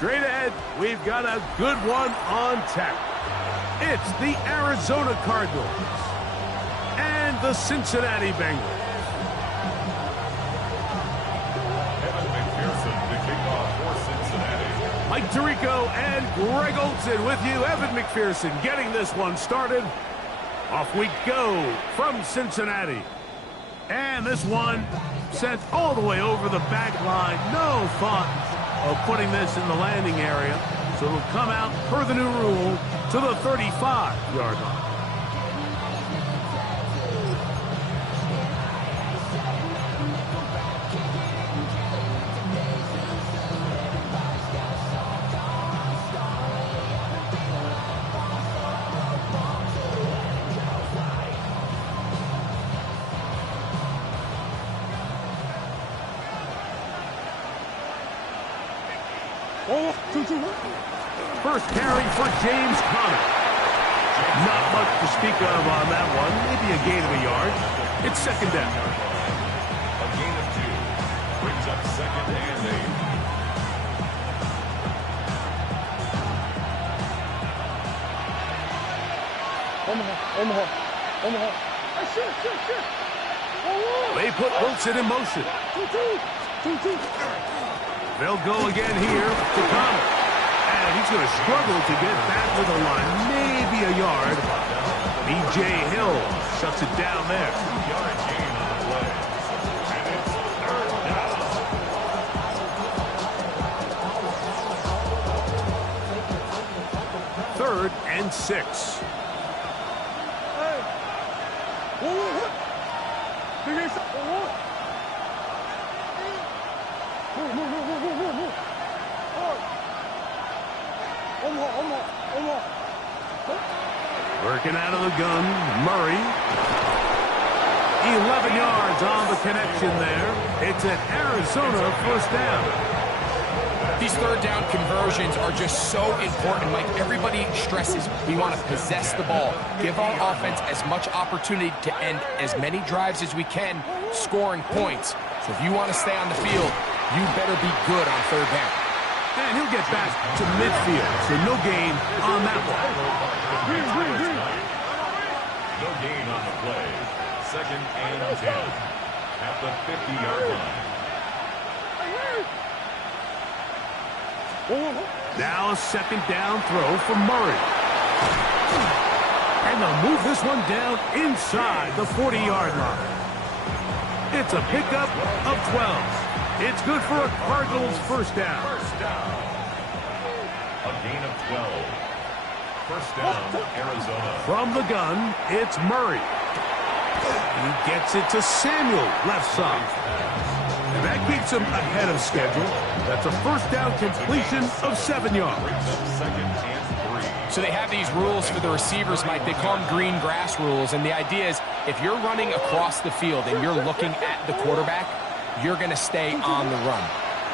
Straight ahead, we've got a good one on tap. It's the Arizona Cardinals and the Cincinnati Bengals. Evan McPherson to kick off for Cincinnati. Mike Tirico and Greg Olsen with you. Evan McPherson getting this one started. Off we go from Cincinnati. And this one sent all the way over the back line. No thought of putting this in the landing area. So it'll come out per the new rule to the 35-yard line. First carry for James Conner. Not much to speak of on that one. Maybe a gain of a yard. It's second down. A gain of 2. Brings up second and 8. They put Wilson in motion. They'll go again here to Conner. And he's going to struggle to get back to the line. Maybe a yard. B.J. Hill shuts it down there. 2-yard gain on the play. And it's third down. 3rd and 6. Working out of the gun, Murray. 11 yards on the connection there. It's an Arizona first down. These third down conversions are just so important, Mike. Everybody stresses we want to possess the ball, give our offense as much opportunity to end as many drives as we can, scoring points. So if you want to stay on the field, you better be good on third down. And he'll get back to midfield, so no gain on that one. No gain on the play. 2nd and 10 at the 50-yard line. Now a second down throw for Murray. And they'll move this one down inside the 40-yard line. It's a pickup of 12. It's good for a Cardinals first down. A gain of 12. First down, Arizona. From the gun, it's Murray. He gets it to Samuel, left side. And that keeps him ahead of schedule. That's a first down completion of 7 yards. Brings up 2nd and 3. So they have these rules for the receivers, Mike. They call them green grass rules. And the idea is if you're running across the field and you're looking at the quarterback, you're going to stay on the run.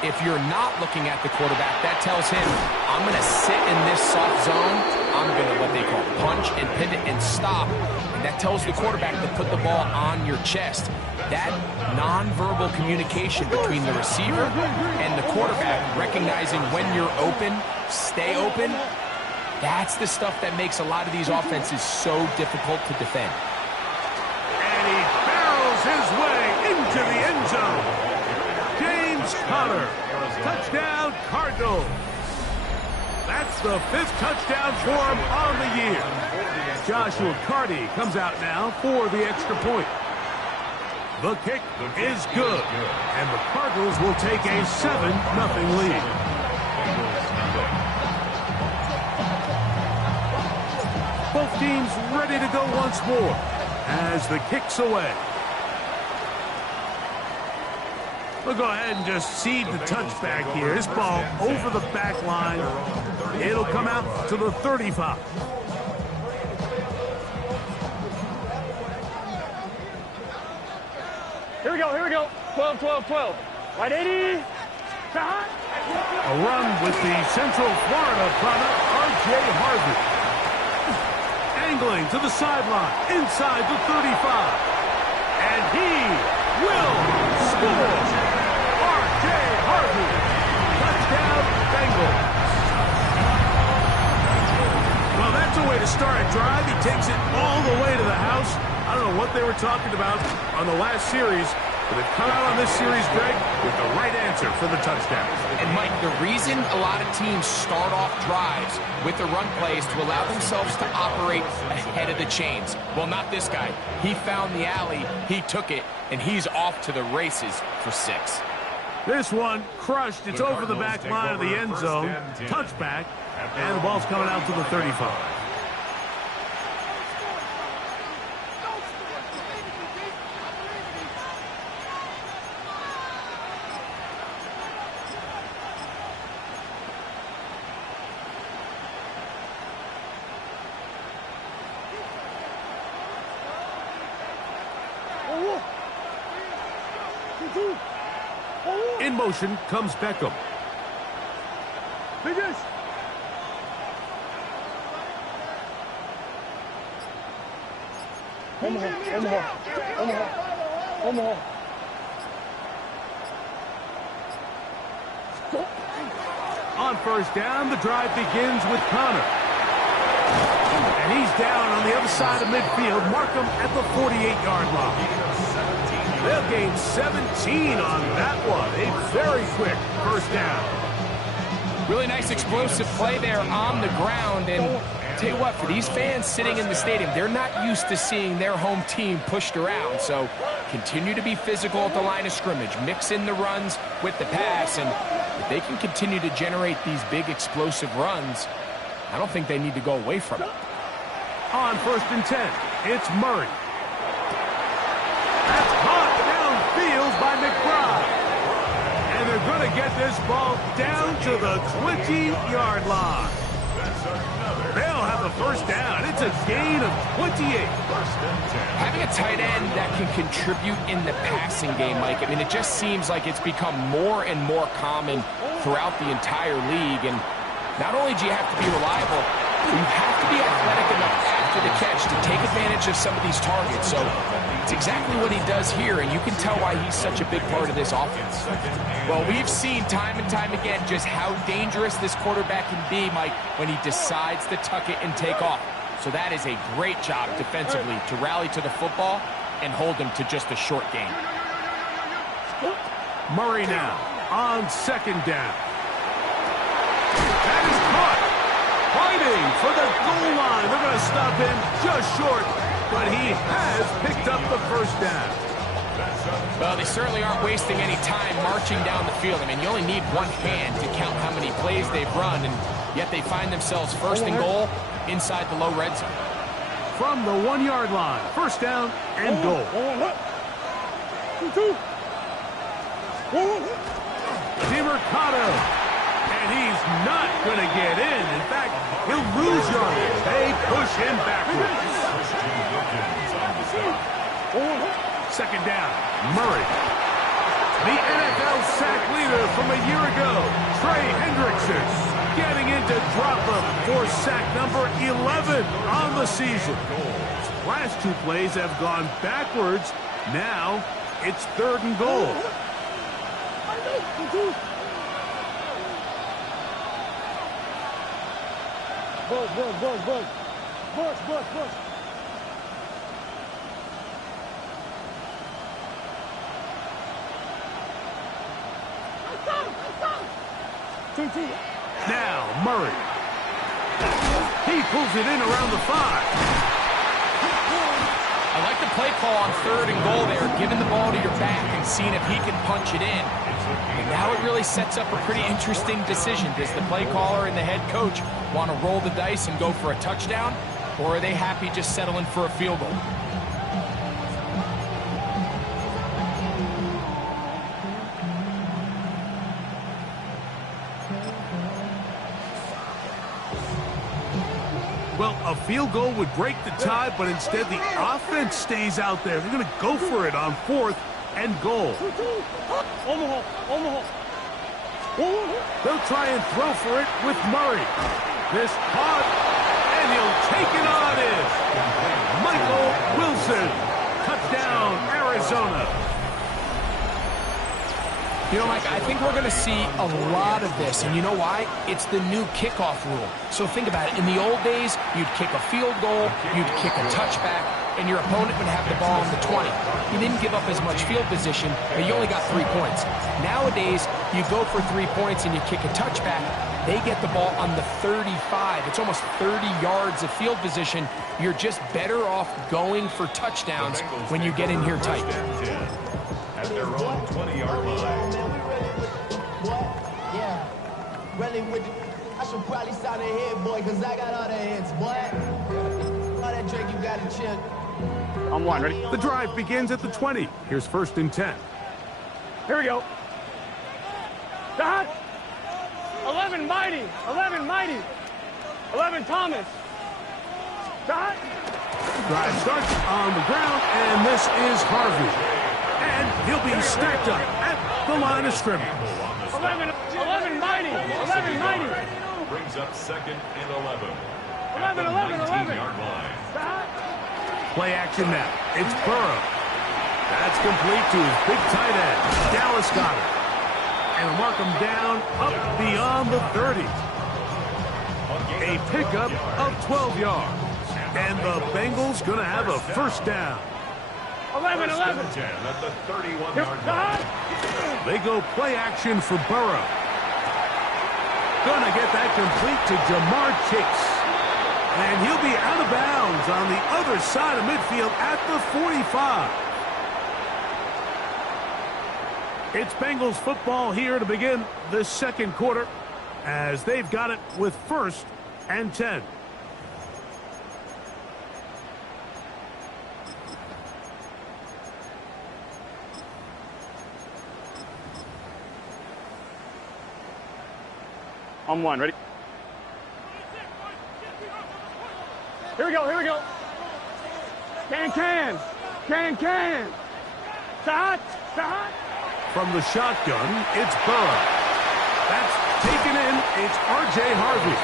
If you're not looking at the quarterback, that tells him, I'm going to sit in this soft zone. I'm going to what they call punch and pivot and stop. And that tells the quarterback to put the ball on your chest. That nonverbal communication between the receiver and the quarterback, recognizing when you're open, stay open, that's the stuff that makes a lot of these offenses so difficult to defend. And he barrels his way into the end zone. James Conner, touchdown Cardinals. That's the 5th touchdown for him on the year. Joshua Carty comes out now for the extra point. The kick is good, and the Cardinals will take a 7-0 lead. Both teams ready to go once more as the kick's away. We'll go ahead and just cede the touchback here. This ball over the back line. It'll come out to the 35. Here we go. 12, 12, 12. Right, 80. A run with the Central Florida product, R.J. Harvey. Angling to the sideline, inside the 35. And he will score. R.J. Harvey. Touchdown, Bengals. that drive, he takes it all the way to the house. I don't know what they were talking about on the last series, but they've come out on this series, Greg, with the right answer for the touchdown. And, Mike, the reason a lot of teams start off drives with the run plays to allow themselves to operate ahead of the chains. Well, not this guy. He found the alley, he took it, and he's off to the races for 6. This one crushed. It's over the back line of the end zone. Touchback, and the ball's coming out to the 35. In motion comes Beckham. Finish. Omaha. On first down, the drive begins with Connor. And he's down on the other side of midfield. Mark him at the 48-yard line. They'll gain 17 on that one. A very quick first down. Really nice explosive play there on the ground. And tell you what, for these fans sitting in the stadium, they're not used to seeing their home team pushed around. So continue to be physical at the line of scrimmage. Mix in the runs with the pass. And if they can continue to generate these big explosive runs, I don't think they need to go away from it. On first and 10, it's Murray. That's caught downfield by McBride. And they're going to get this ball down to the 20-yard line. They'll have the first down. It's a gain of 28. Having a tight end that can contribute in the passing game, Mike, I mean, it just seems like it's become more and more common throughout the entire league. And not only do you have to be reliable, you have to be athletic enough after the catch to take advantage of some of these targets. So it's exactly what he does here, and you can tell why he's such a big part of this offense. Well, we've seen time and time again just how dangerous this quarterback can be, Mike, when he decides to tuck it and take off. So that is a great job defensively to rally to the football and hold him to just a short gain. Murray now on second down. That is caught. Fighting for the goal line. They're going to stop him just short, but he has picked up the first down. Well, they certainly aren't wasting any time marching down the field. I mean, you only need one hand to count how many plays they've run, and yet they find themselves first and goal inside the low red zone. From the 1-yard line, first down and goal. DeMercado, and he's not going to get in. In fact, he'll lose yardage. They push him backwards. Second down, Murray. The NFL sack leader from a year ago, Trey Hendrickson, getting into drop him for sack number 11 on the season. Last two plays have gone backwards. Now it's third and goal. Bush. Now Murray. He pulls it in around the 5. I like the play call on third and goal there, giving the ball to your back and seeing if he can punch it in. And now it really sets up a pretty interesting decision. Does the play caller and the head coach want to roll the dice and go for a touchdown, or are they happy just settling for a field goal? Well, a field goal would break the tie, but instead the offense stays out there. They're going to go for it on fourth and goal. Omaha. They'll try and throw for it with Murray. This caught, and he'll take it on in. Michael Wilson. Touchdown, Arizona. You know, Mike, I think we're going to see a lot of this, and you know why? It's the new kickoff rule. So think about it. In the old days, you'd kick a field goal, you'd kick a touchback, and your opponent would have the ball on the 20. You didn't give up as much field position, but you only got 3 points. Nowadays, you go for 3 points and you kick a touchback, they get the ball on the 35. It's almost 30 yards of field position. You're just better off going for touchdowns when you get in here tight. At their own 20-yard line. Yeah, really with it. I should probably sign a hit, boy, because I got all the hits, boy. All that Drake, you got to chill. On one, ready? The drive begins at the 20. Here's 1st and 10. Here we go. Dot. 11 Mighty. 11 Mighty. 11 Thomas. Dot. Drive starts on the ground, and this is Harvey. And he'll be stacked up at the line of scrimmage. 11 Mighty. 11 Mighty. Brings up 2nd and 11. 11, 11, 11. 19-yard line. Dot. Play action now. It's Burrow. That's complete to his big tight end, Dallas Goedert. And mark him down up beyond the 30. A pickup of 12 yards. And the Bengals going to have a 1st down. 11, 11. At the 31-yard line. They go play action for Burrow. Gonna get that complete to Jamar Chase. And he'll be out of bounds on the other side of midfield at the 45. It's Bengals football here to begin the 2nd quarter as they've got it with 1st and 10. On one, ready? Here we go, here we go. Can. Dot. From the shotgun, it's Burrow. That's taken in. It's R.J. Harvey.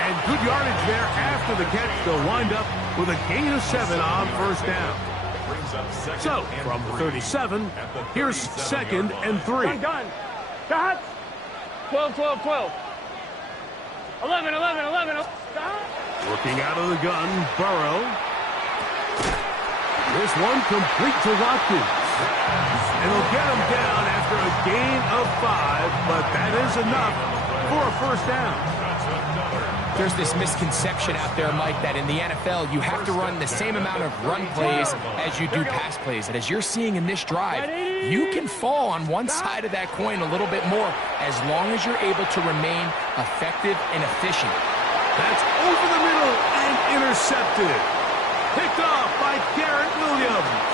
And good yardage there after the catch. They'll wind up with a gain of 7 on 1st down. So, from the 37, here's 2nd and 3. Gun. Dot. 12, 12, 12. 11, 11, 11. Dot. Working out of the gun, Burrow. This one complete to Watkins. And he'll get him down after a gain of 5, but that is enough for a 1st down. There's this misconception out there, Mike, that in the NFL, you have to run the same amount of run plays as you do pass plays. And as you're seeing in this drive, you can fall on one side of that coin a little bit more as long as you're able to remain effective and efficient. That's over the middle and intercepted. Picked off by Garrett Williams.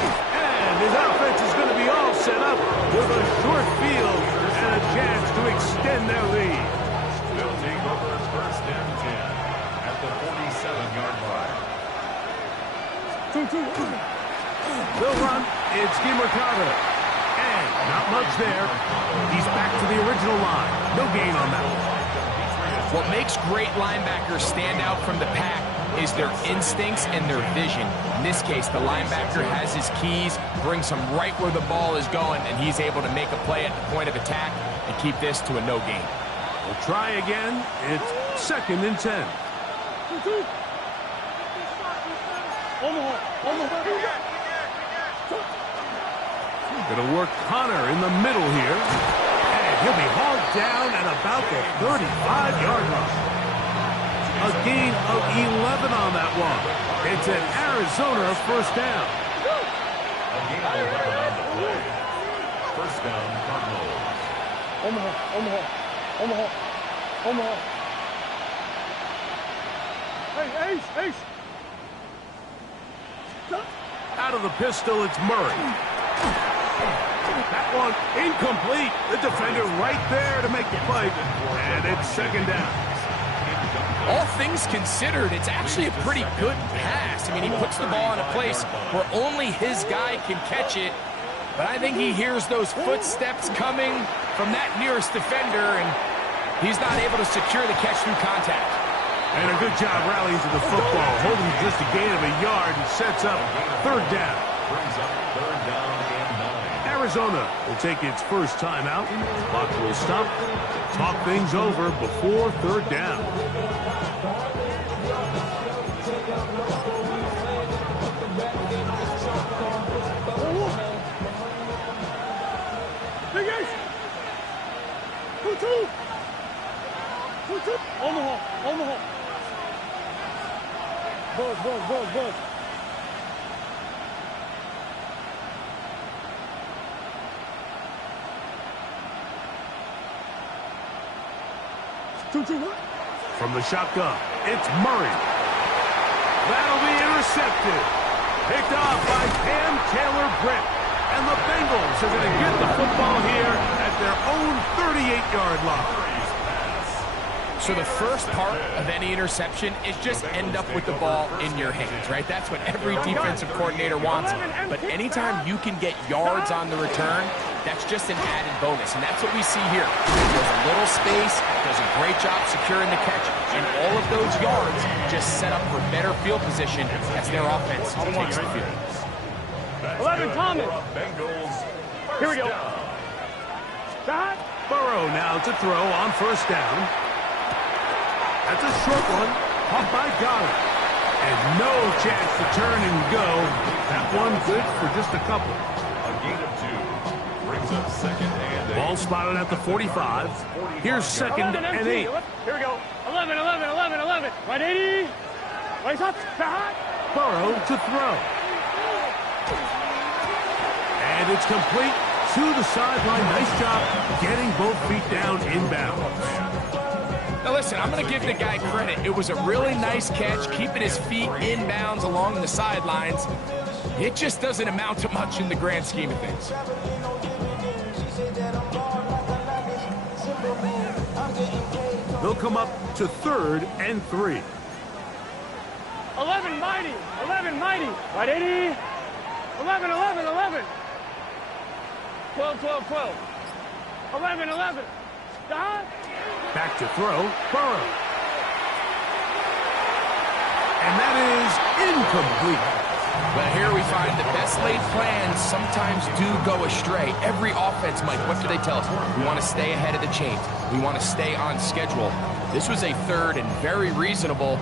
And his offense is going to be all set up with a short field and a chance to extend their lead. They'll take over 1st and 10 at the 47-yard line. 2. They'll run. It's Mercado. And not much there. He's back to the original line. No gain on that one. What makes great linebackers stand out from the pack is their instincts and their vision. In this case, the linebacker has his keys, brings him right where the ball is going, and he's able to make a play at the point of attack and keep this to a no gain. We'll try again. It's 2nd and 10. Gonna work Connor in the middle here. And he'll be hauled down at about the 35-yard line. A gain of 11 on that one. It's an Arizona 1st down. A gain of 11 on the play. 1st down, Cardinals. Omaha. Hey, Ace. Out of the pistol, it's Murray. That one incomplete. The defender right there to make the play. And it's 2nd down. All things considered, it's actually a pretty good pass. I mean, he puts the ball in a place where only his guy can catch it. But I think he hears those footsteps coming from that nearest defender, and he's not able to secure the catch through contact. And a good job rallying to the football, holding just a gain of a yard and sets up 3rd down. Brings up 3rd down and 9. Arizona will take its first timeout. Clock will stop. Talk things over before third down. On the hole. On the hole. Buzz. 2-2-1. From the shotgun, it's Murray. That'll be intercepted. Picked off by Cam Taylor-Britt. And the Bengals are going to get the football here at their own 38-yard line. So the first part of any interception is just end up with the ball in your hands, right? That's what every defensive coordinator wants. But anytime you can get yards on the return, that's just an added bonus. And that's what we see here. There's a little space, does a great job securing the catch, and all of those yards just set up for better field position as their offense takes the field. 11, Thomas. Here we go. Stop. Burrow now to throw on first down. That's a short one, caught by Goddard. And no chance to turn and go. That one good for just a couple. A gain of 2 brings up second and 8. Ball spotted at the 45. Here's second and 8. Here we go. 11. Right 80. Right up. Stop. Burrow to throw. And it's complete to the sideline. Nice job getting both feet down inbounds. Now listen, I'm going to give the guy credit. It was a really nice catch, keeping his feet inbounds along the sidelines. It just doesn't amount to much in the grand scheme of things. They'll come up to third and 3. 11 mighty. Right 80. 11. 12. 11. Stop. Back to throw, Burrow. And that is incomplete. But here we find the best laid plans sometimes do go astray. Every offense, Mike, what do they tell us? We want to stay ahead of the chains. We want to stay on schedule. This was a third and very reasonable.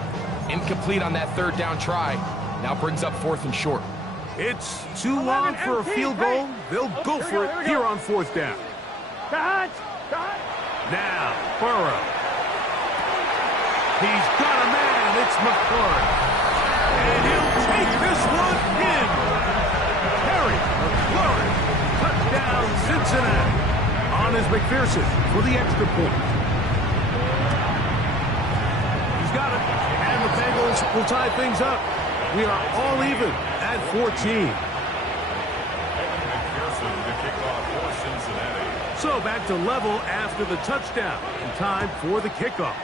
Incomplete on that third down try. Now brings up fourth and short. It's too long for a field goal. They'll go for it here on fourth down. Cut. Now, Burrow. He's got a man. It's McLaurin. And he'll take this one in. Terry McLaurin. Touchdown, Cincinnati. On is McPherson for the extra point. He's got it. And the Bengals will tie things up. We are all even at 14. McPherson to kick off for Cincinnati. So back to level after the touchdown. And time for the kickoff.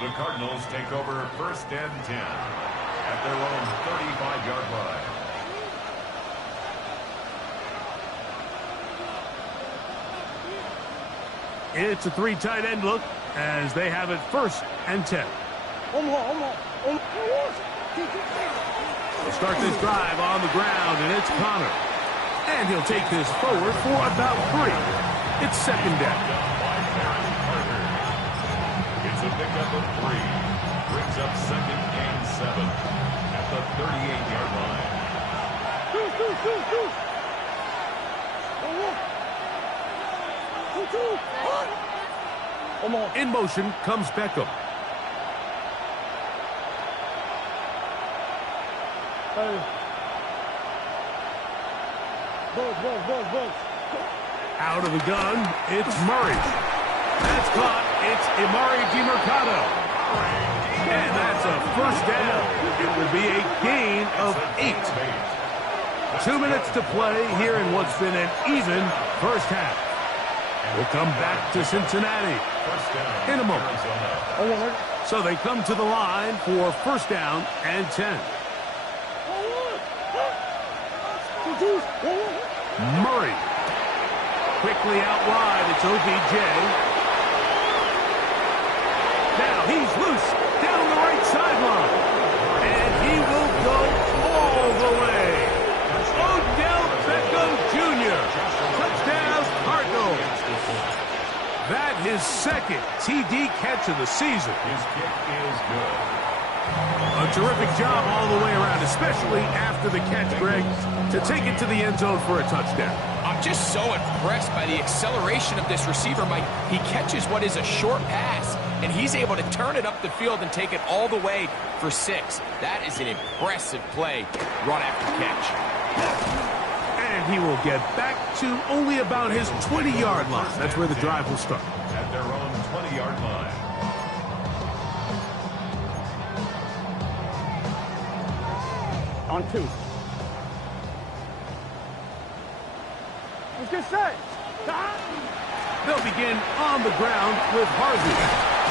The Cardinals take over first and 10 at their own 35-yard line. It's a 3 tight end look as they have it first and 10. They'll start this drive on the ground, and it's Connor. And he'll take this forward for about 3. It's second down. It's a pickup of 3. Brings up second and 7 at the 38-yard line. In motion comes Beckham. Out of the gun, it's Murray. That's caught. It's Emari Demercado. And that's a first down. It will be a gain of 8. 2 minutes to play here in what's been an even first half. We'll come back to Cincinnati in a moment. So they come to the line for first down and 10. Murray. Quickly out wide, it's OBJ. Now he's loose down the right sideline. And he will go all Odell Beckham Jr. Touchdown, Cardinals. That his second TD catch of the season. His kick is good. A terrific job all the way around, especially after the catch, Greg, to take it to the end zone for a touchdown. I'm just so impressed by the acceleration of this receiver, Mike. He catches what is a short pass, and he's able to turn it up the field and take it all the way for 6. That is an impressive play, run after catch. And he will get back to only about his 20-yard line. That's where the drive will start. At their own 20-yard line. On 2. Let's get set. Stop. They'll begin on the ground with Harvey.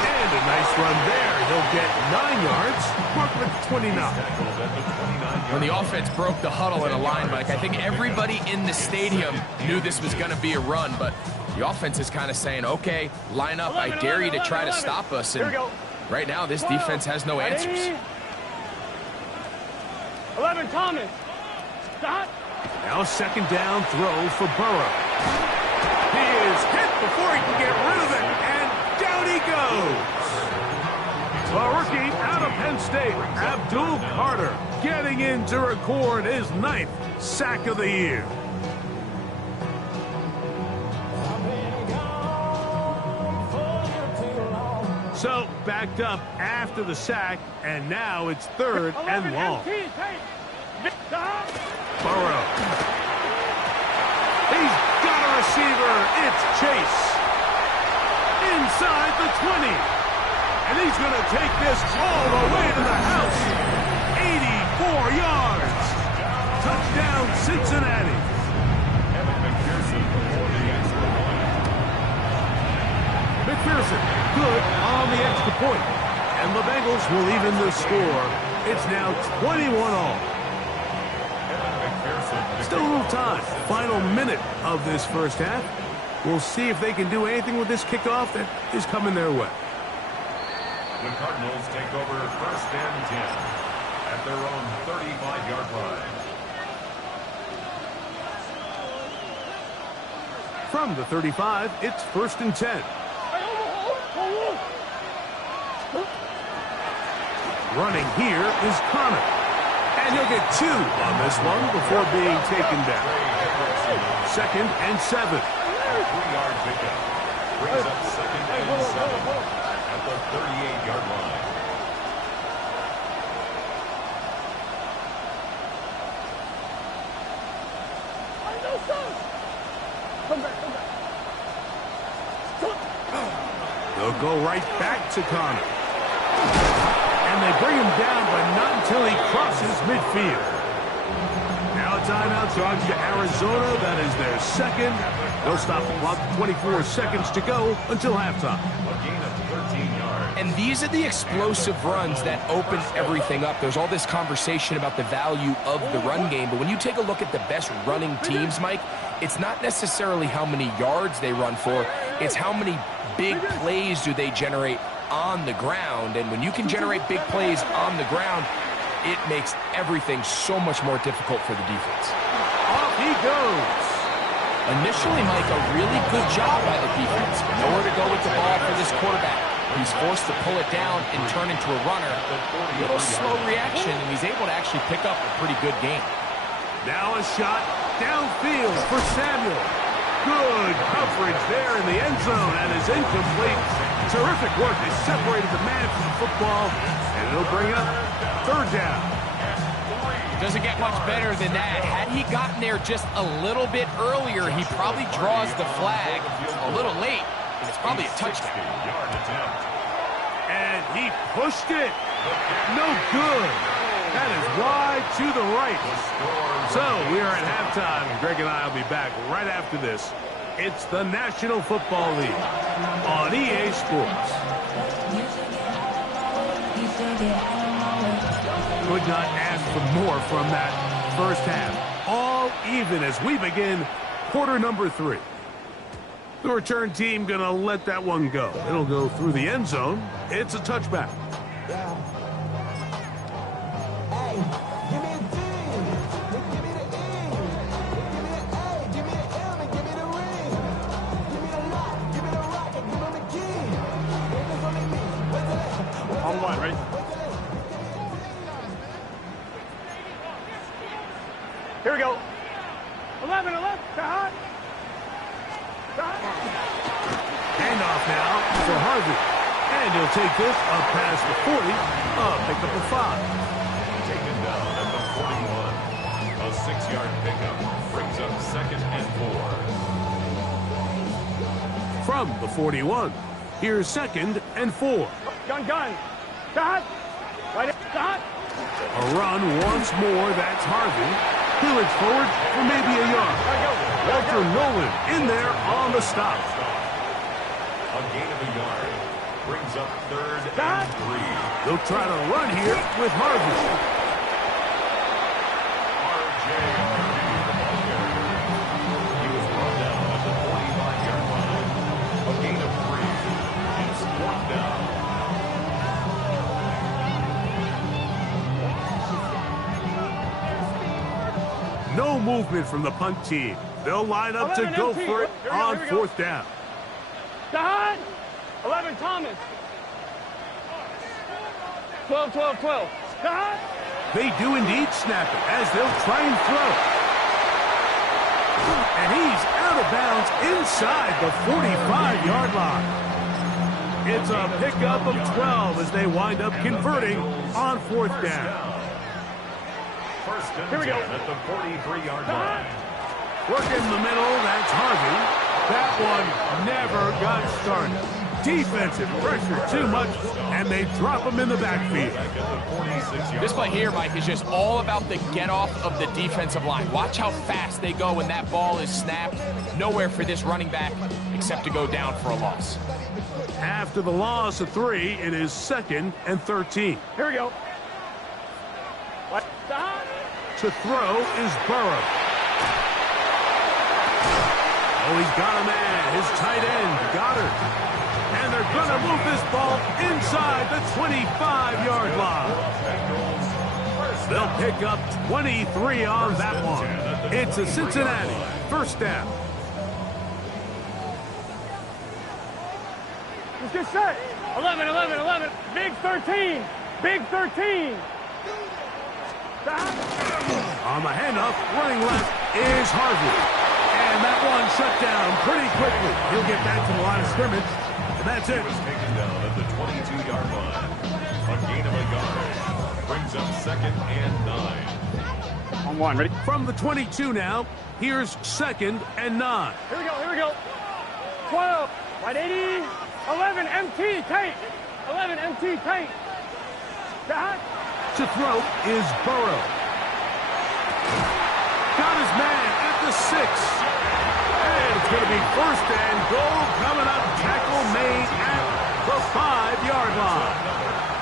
And a nice run there. He'll get 9 yards. Mark him at 29. When the offense broke the huddle in a line, Mike, I think everybody in the stadium knew this was going to be a run, but the offense is kind of saying, okay, line up. I dare you to try to stop us. And right now, this defense has no answers. 11, Thomas. Stop. Now a second down throw for Burrow. He is hit before he can get rid of it, and down he goes. A rookie out of Penn State, Abdul Carter, getting in to record his 9th sack of the year. So, backed up after the sack, and now it's 3rd and long. Burrow. He's got a receiver. It's Chase. Inside the 20. And he's going to take this all the way to the house. 84 yards. Touchdown, Cincinnati. Evan McPherson before the extra point. McPherson, good on the extra point. And the Bengals will even the score. It's now 21-all. Still a little time. Final minute of this first half. We'll see if they can do anything with this kickoff that is coming their way. The Cardinals take over 1st and 10 at their own 35-yard line. From the 35, it's 1st and 10. Running here is Connor. And he'll get 2 on this one before being taken down. 2nd and 7. 3-yard pickup. Brings up 2nd and 7 at the 38-yard line. They'll go right back to Connor. And they bring him down, but not until he crosses midfield. Now a timeout charge to Arizona. That is their 2nd. They'll stop the clock. 24 seconds to go until halftime. A gain of 13 yards. And these are the explosive runs that open everything up. There's all this conversation about the value of the run game, but when you take a look at the best running teams, Mike, it's not necessarily how many yards they run for, it's how many big plays do they generate on the ground. And when you can generate big plays on the ground, it makes everything so much more difficult for the defense. Off he goes. Initially, Mike, a really good job by the defense. Nowhere to go with the ball for this quarterback. He's forced to pull it down and turn into a runner. A little slow reaction, and he's able to actually pick up a pretty good game. Now a shot downfield for Samuel. Good coverage there in the end zone, and is incomplete. Terrific work. They separated the man from the football, and it'll bring up 3rd down. Doesn't get much better than that. Had he gotten there just a little bit earlier, he probably draws the flag a little late, and it's probably a touchdown. And he pushed it. No good. That is wide to the right. So we are at halftime, and Greg and I will be back right after this. It's the National Football League on EA Sports. Could not ask for more from that first half. All even as we begin quarter number 3. The return team going to let that one go. It'll go through the end zone. It's a touchback. Handoff now for Harvey. And he'll take this up past the 40, pick up a 5. Taken down at the 41. A 6-yard pickup brings up 2nd and 4. From the 41, here's 2nd and 4. Gun. Stop. Right. Stop. A run once more, that's Harvey. Clearance forward for maybe a yard. Walter Nolan in there on the stop. A gain of a yard brings up 3rd and 3. They'll try to run here with Harvey. R.J. Harvey, the ball carrier. He was brought down at the 45-yard line. A gain of 3. It's 4th down. No movement from the punt team. They'll line up to go for it on 4th down. Stop. 11 Thomas. 12. Stop. They do indeed snap it as they'll try and throw. And he's out of bounds inside the 45-yard line. It's a pickup of 12 as they wind up converting on 4th down. First and Here we 10 go. at the 43-yard line. Work in the middle, that's Harvey. That one never got started. Defensive pressure too much, and they drop him in the backfield. Back at the 46-yard This play here, Mike, is just all about the get-off of the defensive line. Watch how fast they go when that ball is snapped. Nowhere for this running back except to go down for a loss. After the loss of 3, it is 2nd and 13. Here we go. What? Stop. To throw is Burrow. Oh, he's got a man, his tight end, Goddard. And they're going to move this ball inside the 25-yard line. They'll pick up 23 on that one. It's a Cincinnati 1st down. Let's get set. 11. Big 13. Stop. On the handoff, running left is Harvey. And that one shut down pretty quickly. He'll get back to the line of scrimmage. And that's it. He was taken down at the 22-yard line. A gain of a yard brings up 2nd and 9. On 1, ready? From the 22 now, here's 2nd and 9. Here we go. 12. Right 80. 11 MT tank. Stop. To throw is Burrow. Got his man at the 6. And it's going to be 1st and goal coming up. Tackle made at the 5-yard line.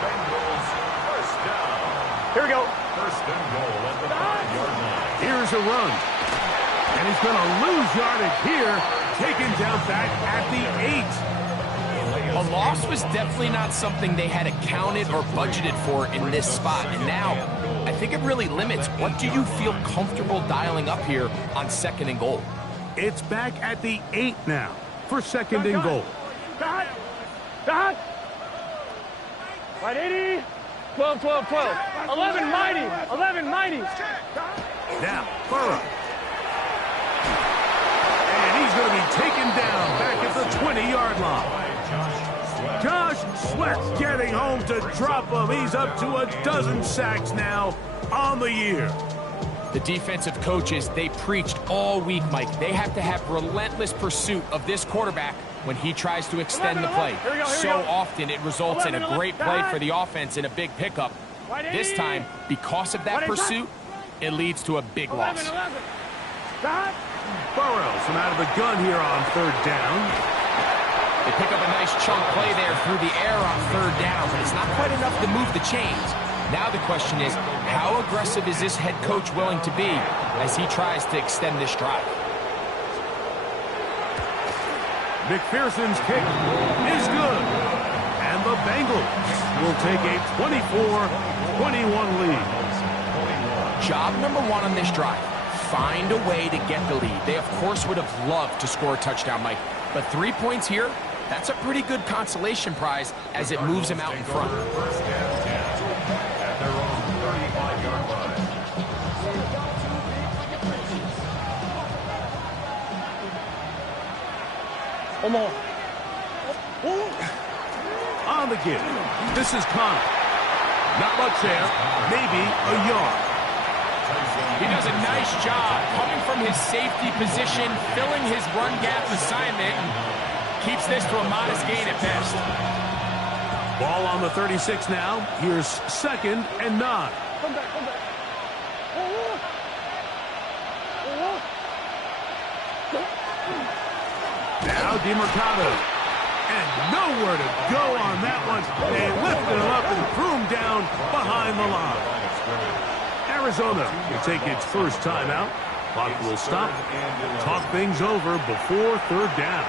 Bengals first down. Here we go. First and goal at the 5-yard line. Here's a run. And he's going to lose yardage here. Taken down back at the 8. A loss was definitely not something they had accounted or budgeted for in this spot. And now, I think it really limits what do you feel comfortable dialing up here on 2nd and goal. It's back at the 8 now for 2nd and goal. Stop. Right 80. 12. 11 mighty. Now, Burrow. And he's going to be taken down back at the 20-yard line. Josh Sweat getting home to drop him. He's up to a dozen sacks now on the year. The defensive coaches, they preached all week, Mike. They have to have relentless pursuit of this quarterback when he tries to extend the play. So often it results in a great play for the offense and a big pickup. This time, because of that pursuit, it leads to a big loss. Stop. Burrows from out of the gun here on 3rd down. They pick up a nice chunk play there through the air on 3rd down, but it's not quite enough to move the chains. Now the question is, how aggressive is this head coach willing to be as he tries to extend this drive? McPherson's kick is good. And the Bengals will take a 24-21 lead. Job number 1 on this drive, find a way to get the lead. They, of course, would have loved to score a touchdown, Mike. But 3 points here, that's a pretty good consolation prize as it moves him out in front. First and 10 at their own 35-yard line. One more. On the give. This is Connor. Not much there. Maybe a yard. He does a nice job coming from his safety position, filling his run gap assignment, and keeps this to a modest gain at best. Ball on the 36 now. Here's 2nd and 9. Come back, come back. Now DeMercado. And nowhere to go on that one. They lifted him up and threw him down behind the line. Arizona will take its first timeout. Clock will stop. Talk things over before 3rd down.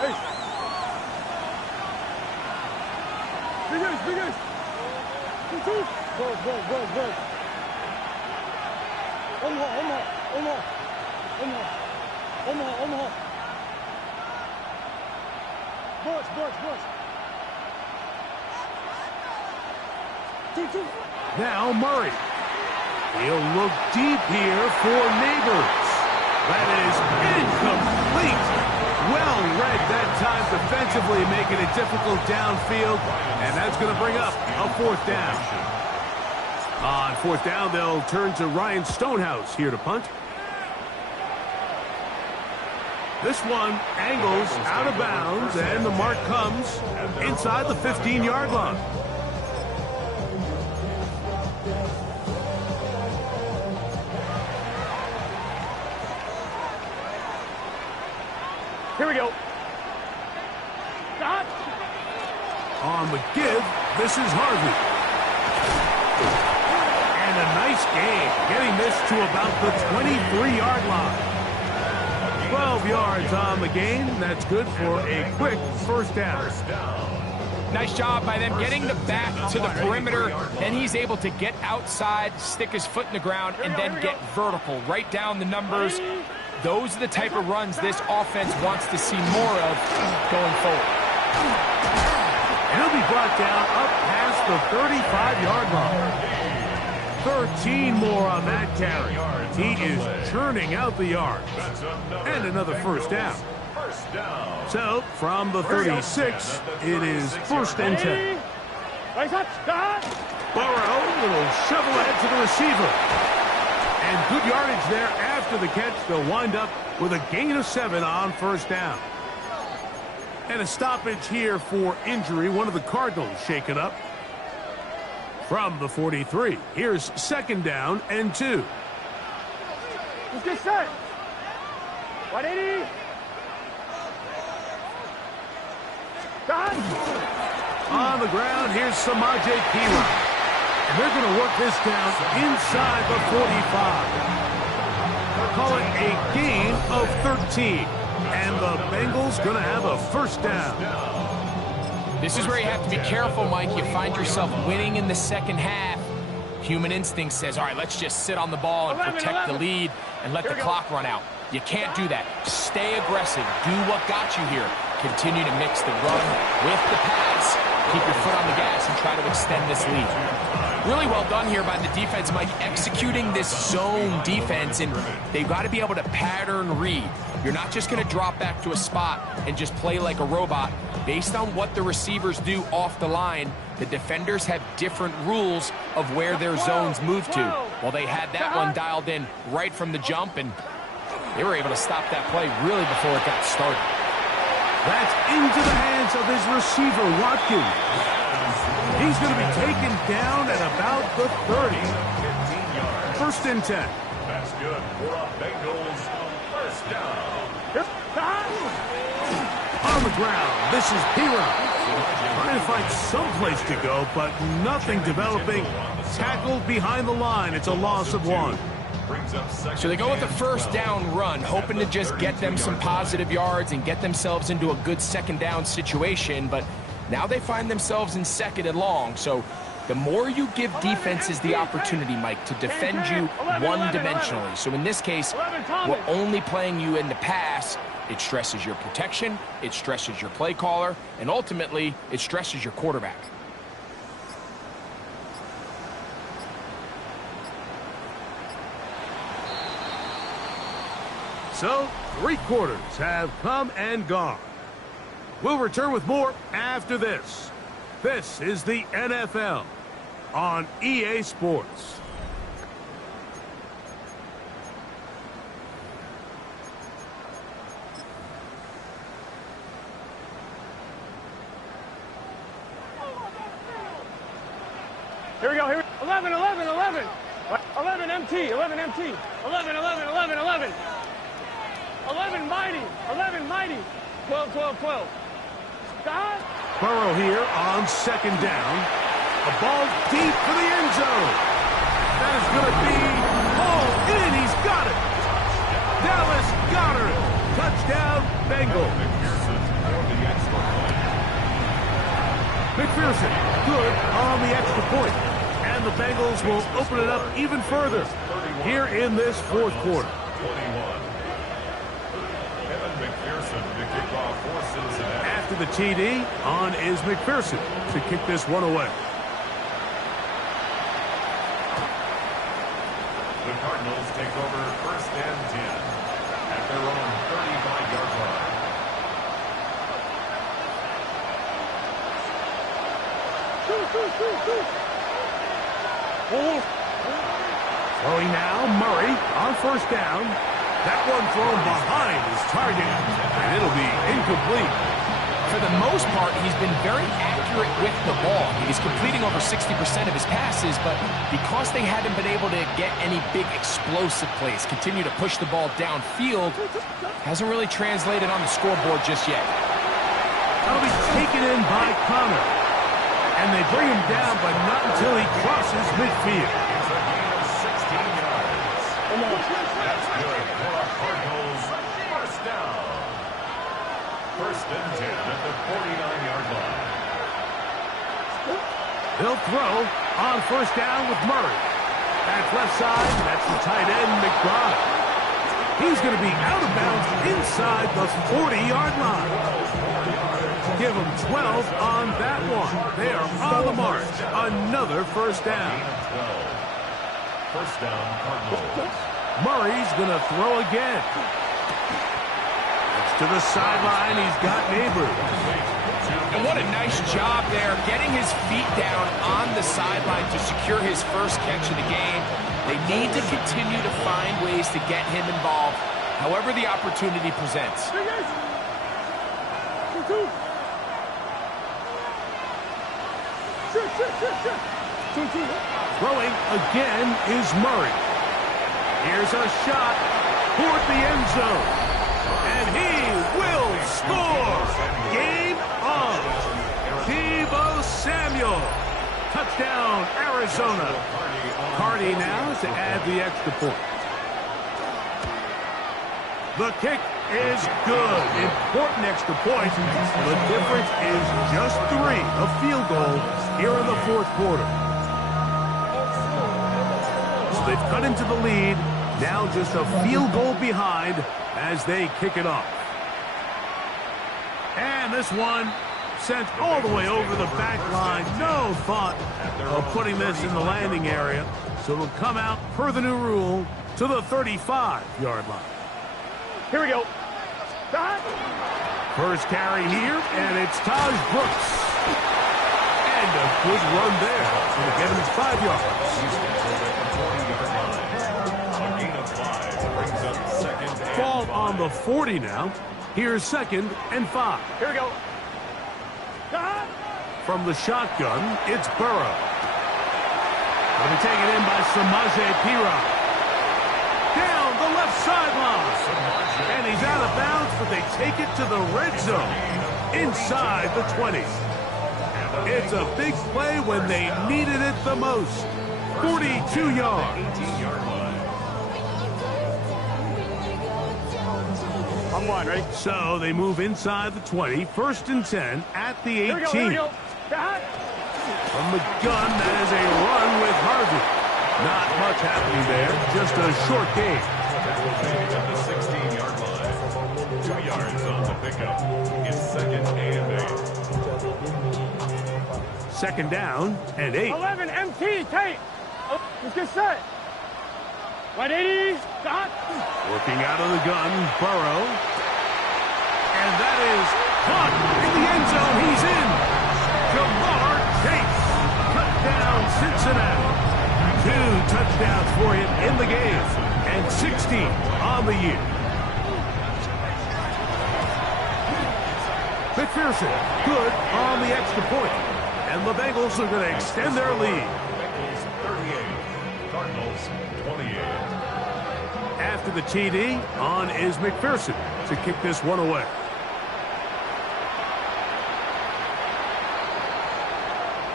Hey. Big ace. Go. One more. Bush. Two. Now Murray. He'll look deep here for Neighbors. That is incomplete. Well read that time defensively, making it difficult downfield. And that's going to bring up a 4th down. On 4th down, they'll turn to Ryan Stonehouse here to punt. This one angles out of bounds, and the mark comes inside the 15-yard line. Here we go. Stop. On the give, this is Harvey. And a nice gain, getting this to about the 23-yard line. 12 yards on the gain. That's good for a quick 1st down. Nice job by them getting the back to the perimeter. Then he's able to get outside, stick his foot in the ground, and then get vertical. Right down the numbers. Those are the type of runs this offense wants to see more of going forward. And he'll be brought down up past the 35-yard line. 13 more on that carry. He is churning out the yards. And another 1st down. So, from the 36, it is 1st and 10. Burrow, little shovel ahead to the receiver. And good yardage there after the catch. They'll wind up with a gain of 7 on 1st down. And a stoppage here for injury. One of the Cardinals shaken up. From the 43, here's 2nd down and 2. Let's get set. 180. Done. On the ground, here's Samaje Perine. And they're going to work this down inside the 45. They'll call it a gain of 13. And the Bengals going to have a 1st down. This is where you have to be careful, Mike. You find yourself winning in the 2nd half. Human instinct says, all right, let's just sit on the ball and protect the lead and let the clock run out. You can't do that. Stay aggressive. Do what got you here. Continue to mix the run with the pass. Keep your foot on the gas and try to extend this lead. Really well done here by the defense, Mike, executing this zone defense, and they've got to be able to pattern read. You're not just going to drop back to a spot and just play like a robot. Based on what the receivers do off the line, the defenders have different rules of where their zones move to. Well, they had that one dialed in right from the jump, and they were able to stop that play really before it got started. That's into the hands of his receiver, Watkins. He's going to be taken down at about the 30. 1st and 10. That's good for a Bengals 1st down. On the ground, this is Perine. Trying to find some place to go, but nothing developing. Tackled behind the line. It's a loss of 1. So they go with the 1st down run, hoping to just get them some positive yards and get themselves into a good 2nd down situation, but now they find themselves in 2nd and long. So the more you give defenses the opportunity, Mike, to defend you one-dimensionally. So in this case, we're only playing you in the pass. It stresses your protection, it stresses your play caller, and ultimately, it stresses your quarterback. So, 3 quarters have come and gone. We'll return with more after this. This is the NFL on EA Sports. Here we go, here we go. 11, 11, 11. 11 MT, 11 MT. 11, 11, 11, 11. 11 mighty, 11 mighty. 12, 12, 12. God. Burrow here on 2nd down. A ball deep for the end zone. That is going to be hauled in. He's got it. Dallas Goedert. Touchdown, Bengals. McPherson, good on the extra point. And the Bengals will open it up even further here in this 4th quarter. After the TD, on is McPherson to kick this one away. The Cardinals take over 1st and 10 at their own 35-yard line. Throwing now, Murray on 1st down. That one thrown behind his target, and it'll be incomplete. For the most part, he's been very accurate with the ball. He's completing over 60% of his passes, but because they haven't been able to get any big explosive plays, continue to push the ball downfield, hasn't really translated on the scoreboard just yet. That'll be taken in by Connor. And they bring him down, but not until he crosses midfield. It's a gain of 16 yards. That's good for our Cardinals. 1st down. 1st and 10 at the 49-yard line. They'll throw on 1st down with Murray. That's left side. That's the tight end, McBride. He's going to be out of bounds inside the 40-yard line. Give them 12 on that one. They are on the march. Another 1st down. 1st down, Cardinals. Murray's going to throw again. It's to the sideline. He's got Neighbors. And what a nice job there, getting his feet down on the sideline to secure his first catch of the game. They need to continue to find ways to get him involved, however the opportunity presents. Throwing again is Murray. Here's a shot toward the end zone. And he will score. Game on. Deebo Samuel. Touchdown, Arizona. Cardi now to add the extra point. The kick is good. Important extra point. The difference is just 3, a field goal here in the 4th quarter. So they've cut into the lead. Now just a field goal behind as they kick it off. And this one sent all the way over the back line. No thought of putting this in the landing area. So it'll come out per the new rule to the 35-yard line. Here we go. First carry here, and it's Taj Brooks. And a good run there. Going to give him 5 yards. A gain of 5 brings up 2nd and Ball on the 40 now. Here's 2nd and 5. Here we go. From the shotgun, it's Burrow. Going to be taken in by Samaje Perine. Down the left sideline. And he's out of bounds, but they take it to the red zone. Inside the 20. It's a big play when they needed it the most. 42 yards. 18-yard line. I'm one, ready? So they move inside the 20. 1st and 10 at the 18. Here we go, here we go. From the gun, that is a run with Harvey. Not much happening there. Just a short game. That will take it to the 16-yard line. 2 yards on the pickup. It's 2nd and 8. 2nd down and 8. 11 MT, Tate. Oh, let's get set. Right 80. Stop. Working out of the gun, Burrow. And that is caught in the end zone. He's in. Jamar Chase. Touchdown, Cincinnati. 2 touchdowns for him in the game. And 16 on the year. McPherson, good on the extra point. And the Bengals are going to extend their lead. Bengals 38, Cardinals 28. After the TD, on is McPherson to kick this one away.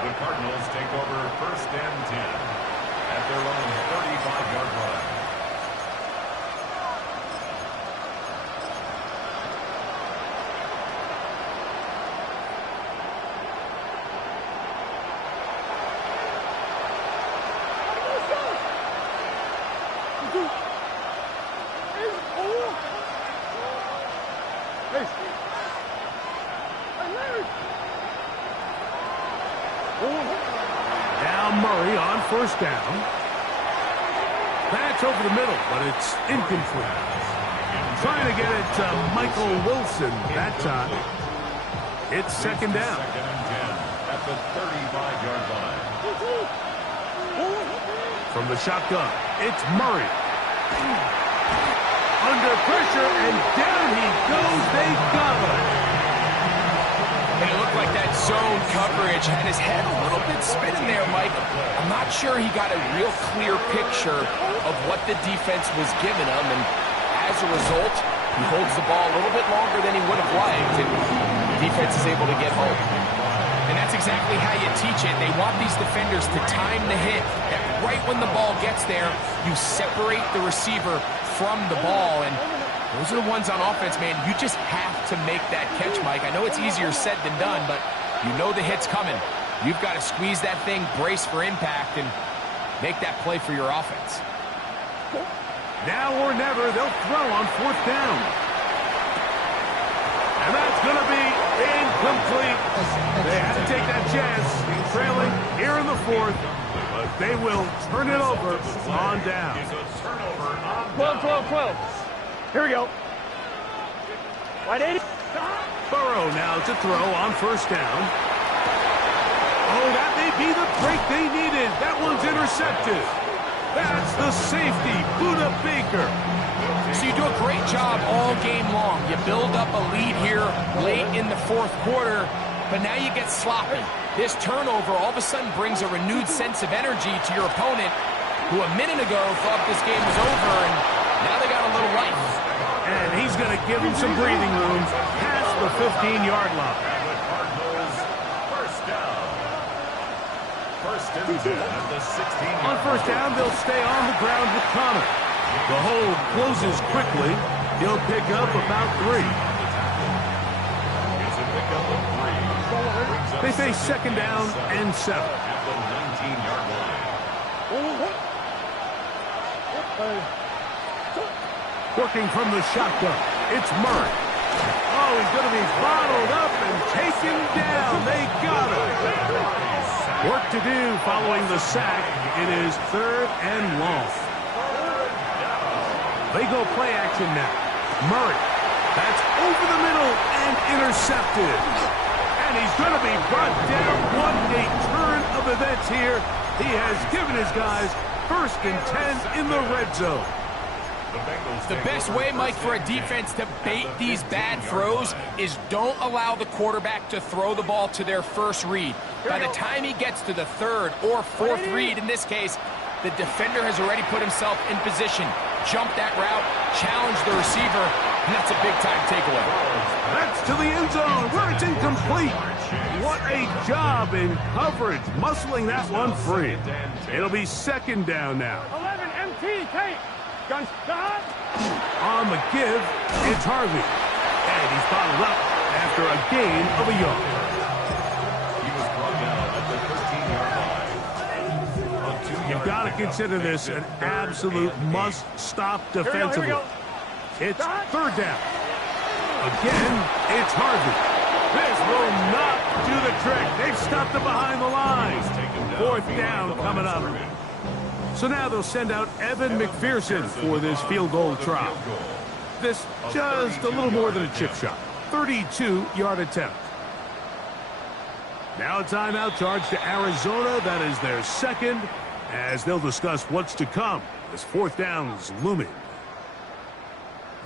The Cardinals take over 1st and 10 at their own 35-yard line. Now Murray on 1st down. That's over the middle, but it's incomplete. Trying to get it to Michael Wilson that time. It's 2nd down. 2nd and 10 at the 35-yard line. From the shotgun, it's Murray. Under pressure, and down he goes. They got him. And it looked like that zone coverage had his head a little bit spinning there, Mike. I'm not sure he got a real clear picture of what the defense was giving him, and as a result, he holds the ball a little bit longer than he would have liked, and the defense is able to get home. And that's exactly how you teach it. They want these defenders to time the hit. That right when the ball gets there, you separate the receiver from the ball, and those are the ones on offense, man. You just have to make that catch, Mike. I know it's easier said than done, but you know the hit's coming. You've got to squeeze that thing, brace for impact, and make that play for your offense. Now or never, they'll throw on 4th down. And that's going to be incomplete. They had to take that chance, trailing here in the 4th, but they will turn it over on down. 12. Here we go. Right 80. Burrow now to throw on 1st down. Oh, that may be the break they needed. That one's intercepted. That's the safety, Budda Baker. So you do a great job all game long. You build up a lead here late in the 4th quarter, but now you get sloppy. This turnover all of a sudden brings a renewed sense of energy to your opponent, who a minute ago thought this game was over, and now they got a little life. And he's going to give him some breathing room past the 15-yard line. First and 10 at the 16-yard On 1st down, they'll stay on the ground with Connor. The hold closes quickly. He'll pick up about 3. It's a pickup of 3. They face 2nd down and 7. At the 19-yard line. Working from the shotgun, it's Murray. Oh, he's going to be bottled up and taken down. They got him. Work to do following the sack. It is 3rd and long. They go play action now. Murray. That's over the middle and intercepted. And he's going to be brought down. What a turn of events here. He has given his guys 1st and 10 in the red zone. The best way, Mike, for a defense to bait these bad throws is don't allow the quarterback to throw the ball to their first read. By the time he gets to the 3rd or 4th read, in this case, the defender has already put himself in position, jumped that route, challenged the receiver, and that's a big-time takeaway. That's to the end zone where it's incomplete. What a job in coverage, muscling that one free. It'll be 2nd down now. 11 MT, Kate. Gun stop. On the give, it's Harvey. And he's bottled up after a gain of a yard. He was brought down at the 13-yard line. You've got to consider this an absolute must-stop defensively. It's 3rd down. Again, it's Harvey. This will not do the trick. They've stopped him behind the line. 4th down coming up. So now they'll send out Evan McPherson for this field goal trial. This just a little more than a chip shot. 32-yard attempt. Now a timeout charge to Arizona. That is their second, as they'll discuss what's to come as fourth down is looming.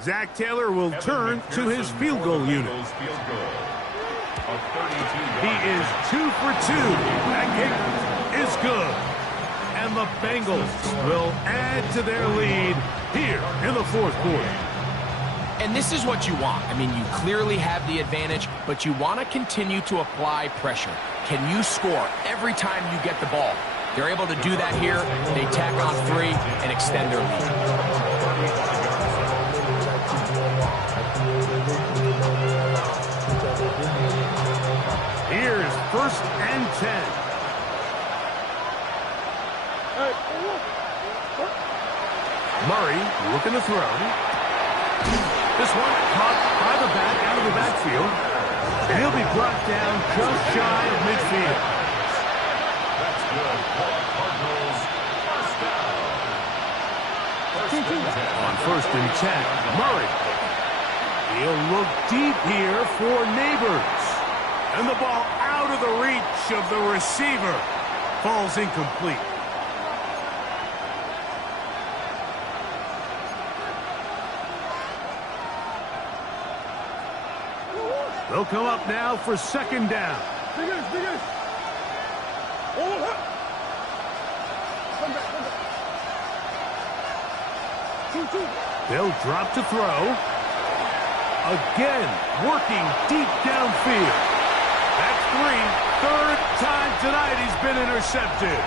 Zach Taylor will turn to his field goal unit. He is 2 for 2. That kick is good. And the Bengals will add to their lead here in the fourth quarter. And this is what you want. I mean, you clearly have the advantage, but you want to continue to apply pressure. Can you score every time you get the ball? They're able to do that here. They tack on 3 and extend their lead. Here's 1st and 10. Murray looking to throw. This one caught by the back out of the backfield. And he'll be brought down just shy of midfield. That's good for the Cardinals. First down. On 1st and 10, Murray. He'll look deep here for Neighbors. And the ball out of the reach of the receiver. Falls incomplete. They'll come up now for 2nd down. They'll drop to throw. Again, working deep downfield. That's 3. 3rd time tonight he's been intercepted.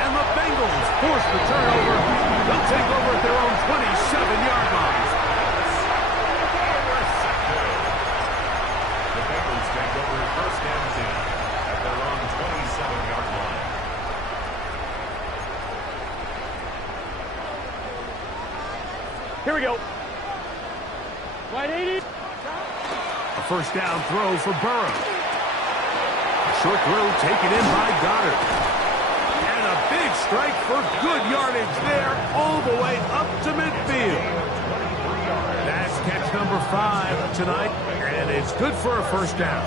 And the Bengals force the turnover. They'll take over at their own 27-yard line. The Bengals take over 1st and 10 at their own 27-yard line. Here we go. Right 80. A 1st down throw for Burrow. A short throw taken in by Goddard. And a big strike for good yardage there all the way up to midfield. That's catch number 5 tonight, and it's good for a 1st down.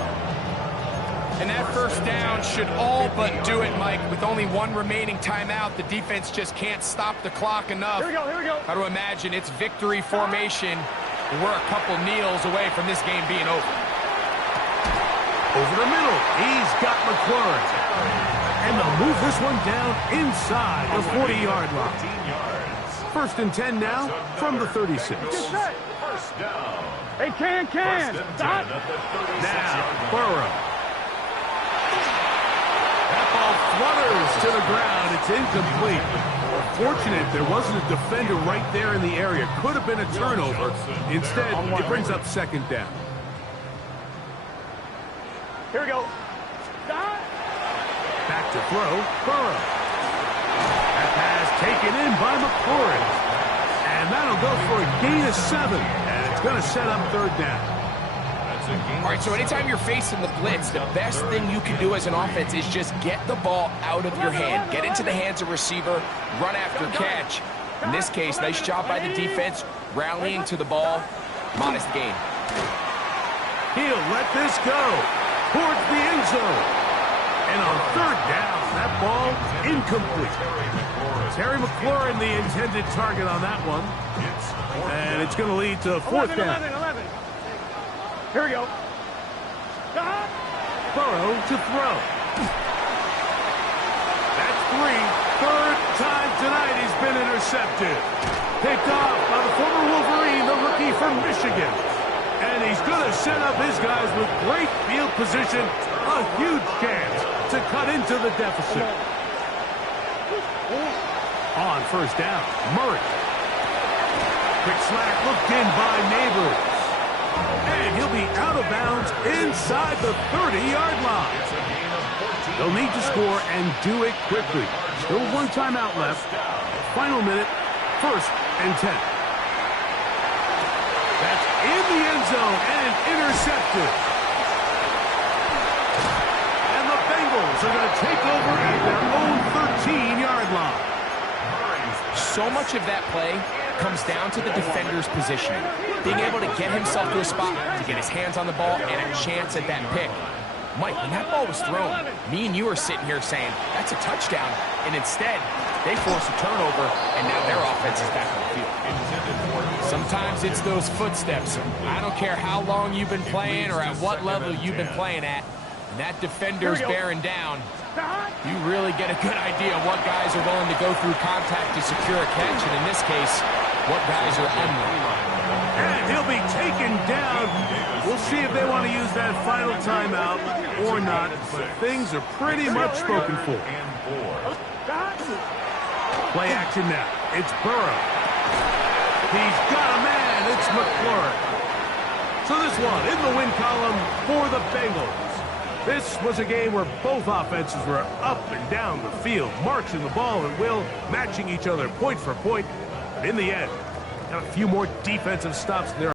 And that 1st down should all but do it, Mike. With only 1 remaining timeout, the defense just can't stop the clock enough. Here we go, here we go. How to imagine it's victory formation. We're a couple kneels away from this game being over. Over the middle, he's got McLaurin. And they'll move this one down inside the 40-yard line. 14 yards. 1st and 10 now from the 36. First down. Hey, can. First and 10 Stop. at the 36-yard Now, line. Burrow. That ball flutters to the ground. It's incomplete. Fortunate there wasn't a defender right there in the area. Could have been a turnover. Instead, it brings up 2nd down. Here we go. Stop. Back to throw, Burrow. That pass taken in by McLaurin. And that'll go for a gain of 7. And it's going to set up 3rd down. All right, so anytime you're facing the blitz, the best thing you can do as an offense is just get the ball out of your hand. Get into the hands of receiver, run after catch. In this case, nice job by the defense, rallying to the ball. Modest gain. He'll let this go towards the end zone. And on 3rd down, that ball incomplete. Terry McLaurin, the intended target on that one. And it's going to lead to 4th down. 11. Here we go. Stop. Burrow to throw. That's 3. 3rd time tonight he's been intercepted. Picked off by the former Wolverine, the rookie from Michigan. And he's going to set up his guys with great field position. A huge chance to cut into the deficit. On 1st down, Murray. Quick slant looked in by Neighbors. And he'll be out of bounds inside the 30-yard line. They'll need to score and do it quickly. Still 1 timeout left. Final minute, 1st and 10. That's in the end zone and intercepted. And the Bengals are going to take over at their own 13-yard line. so much of that play comes down to the defender's positioning. Being able to get himself to a spot to get his hands on the ball and a chance at that pick. Mike, when that ball was thrown, me and you are sitting here saying, that's a touchdown. And instead, they force a turnover, and now their offense is back on the field. Sometimes it's those footsteps. I don't care how long you've been playing or at what level you've been playing at. And that defender's bearing down. You really get a good idea of what guys are willing to go through contact to secure a catch, and in this case, what guys are unwilling. And he'll be taken down. We'll see if they want to use that final timeout or not, but things are pretty much spoken for. Play action now. It's Burrow. He's got a man. It's McLaurin. So this one in the win column for the Bengals. This was a game where both offenses were up and down the field, marching the ball at will, matching each other point for point. But in the end, got a few more defensive stops there.